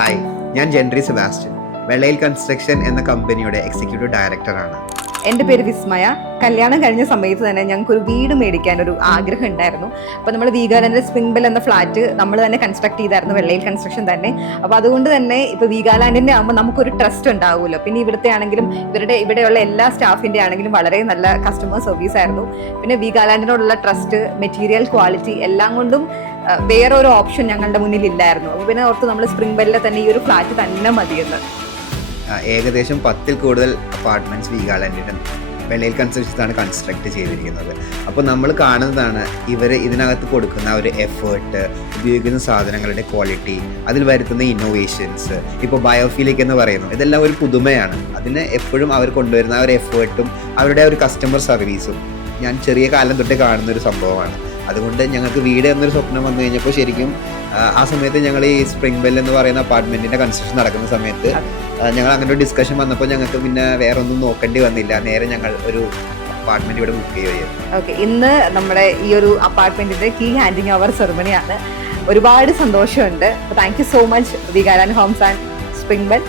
Hi, ഞാൻ Gentry Sebastian. വെള്ളയിൽ construction എന്ന കമ്പനിയുടെ എക്സിക്യൂട്ടീവ് ഡയറക്ടറാണ്. എൻ്റെ പേര് വിസ്മയ. കല്യാണം കഴിഞ്ഞ സമയത്ത് തന്നെ ഞങ്ങൾക്ക് ഒരു വീട് മേടിക്കാൻ ഒരു ആഗ്രഹം ഉണ്ടായിരുന്നു. അപ്പോൾ നമ്മൾ വീഗാലാൻഡിലെ സ്പ്രിംഗ് ബെൽ എന്ന ഫ്ലാറ്റ് നമ്മൾ തന്നെ കൺസ്ട്രക്ട് ചെയ്തായിരുന്നു, വെള്ളയിൽ കൺസ്ട്രക്ഷൻ തന്നെ. അപ്പോൾ അതുകൊണ്ട് തന്നെ ഇപ്പോൾ വീഗാലാൻഡിൻ്റെ ആകുമ്പോൾ നമുക്കൊരു ട്രസ്റ്റ് ഉണ്ടാവുമല്ലോ. പിന്നെ ഇവിടുത്തെ ആണെങ്കിലും ഇവിടെയുള്ള എല്ലാ സ്റ്റാഫിൻ്റെ ആണെങ്കിലും വളരെ നല്ല കസ്റ്റമർ സർവീസ് ആയിരുന്നു. പിന്നെ വീഗാലാൻഡിനോടുള്ള ട്രസ്റ്റ്, മെറ്റീരിയൽ ക്വാളിറ്റി എല്ലാം കൊണ്ടും വേറൊരു ഓപ്ഷൻ ഞങ്ങളുടെ മുന്നിൽ ഇല്ലായിരുന്നു. അപ്പോൾ പിന്നെ ഓർത്ത് നമ്മൾ സ്പ്രിംഗ് ബെല്ലിലെ തന്നെ ഈ ഒരു ഫ്ലാറ്റ് തന്നെ മതിയെന്ന്. ഏകദേശം 10-ൽ കൂടുതൽ അപ്പാർട്ട്മെന്റ്സ് വീഗാലാൻഡിന് വെള്ളയിൽ കൺസ്ട്രക്ഷൻസാണ് കൺസ്ട്രക്ട് ചെയ്തിരിക്കുന്നത്. അപ്പോൾ നമ്മൾ കാണുന്നതാണ് ഇവർ ഇതിനകത്ത് കൊടുക്കുന്ന ഒരു എഫേർട്ട്, ഉപയോഗിക്കുന്ന സാധനങ്ങളുടെ ക്വാളിറ്റി, അതിൽ വരുത്തുന്ന ഇന്നോവേഷൻസ്. ഇപ്പോൾ ബയോഫിലിക് എന്ന് പറയുന്നു, ഇതെല്ലാം ഒരു പുതുമയാണ്. അതിന് എപ്പോഴും അവർ കൊണ്ടുവരുന്ന ആ ഒരു എഫേർട്ടും അവരുടെ ഒരു കസ്റ്റമർ സർവീസും ഞാൻ ചെറിയ കാലം തൊട്ടേ കാണുന്ന ഒരു സംഭവമാണ്. അതുകൊണ്ട് ഞങ്ങൾക്ക് വീട് എന്നൊരു സ്വപ്നം വന്നു കഴിഞ്ഞപ്പോൾ ശരിക്കും ആ സമയത്ത് ഞങ്ങൾ ഈ സ്പ്രിംഗ് ബെൽ എന്ന് പറയുന്ന അപ്പാർട്ട്മെന്റിന്റെ കൺസ്ട്രക്ഷൻ നടക്കുന്ന സമയത്ത് ഞങ്ങൾ അങ്ങനെ ഒരു ഡിസ്കഷൻ വന്നപ്പോൾ ഞങ്ങൾക്ക് പിന്നെ വേറെ ഒന്നും നോക്കേണ്ടി വന്നില്ല. നേരെ ഞങ്ങൾ ഒരു അപ്പാർട്ട്മെന്റ് ഇവിടെ ബുക്ക് ചെയ്യുകയായിരുന്നു. ഓക്കെ, ഇന്ന് നമ്മുടെ ഈ ഒരു അപ്പാർട്ട്മെന്റിന്റെ കീ ഹാൻഡിങ് ഓവർ സെറമണിയാണ്. ഒരുപാട് സന്തോഷമുണ്ട്. Thank you so much Veegaland Holmes and spring bell.